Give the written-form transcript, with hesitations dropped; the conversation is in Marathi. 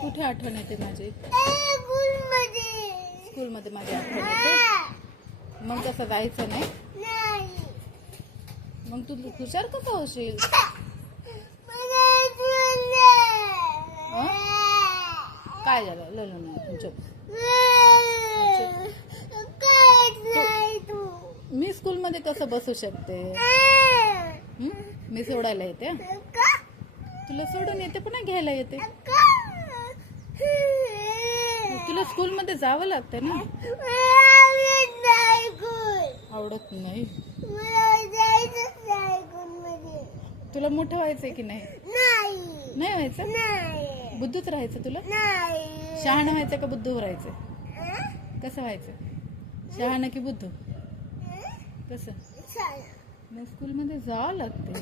कुठे आठवण येते माझी? स्कूलमध्ये माझी आठवण येते. मग कसं जायचं नाही? मग तू हुशार कसं होशील? काय झालं? ललो नाही चुप. मी स्कूलमध्ये कसं बसू शकते? मी सोडायला येते. तुला सोडून येते पुन्हा घ्यायला येते. तुला स्कूलमध्ये जावं लागतं ना. आवडत नाही. तुला मोठं व्हायचंय की नाही? नाही व्हायचं? बुद्धूच राहायचं तुला? शहाणं व्हायचं का बुद्धू राहायचं? कसं व्हायचं? शहाणं की बुद्धू? कसं? मग स्कूलमध्ये जावं लागते.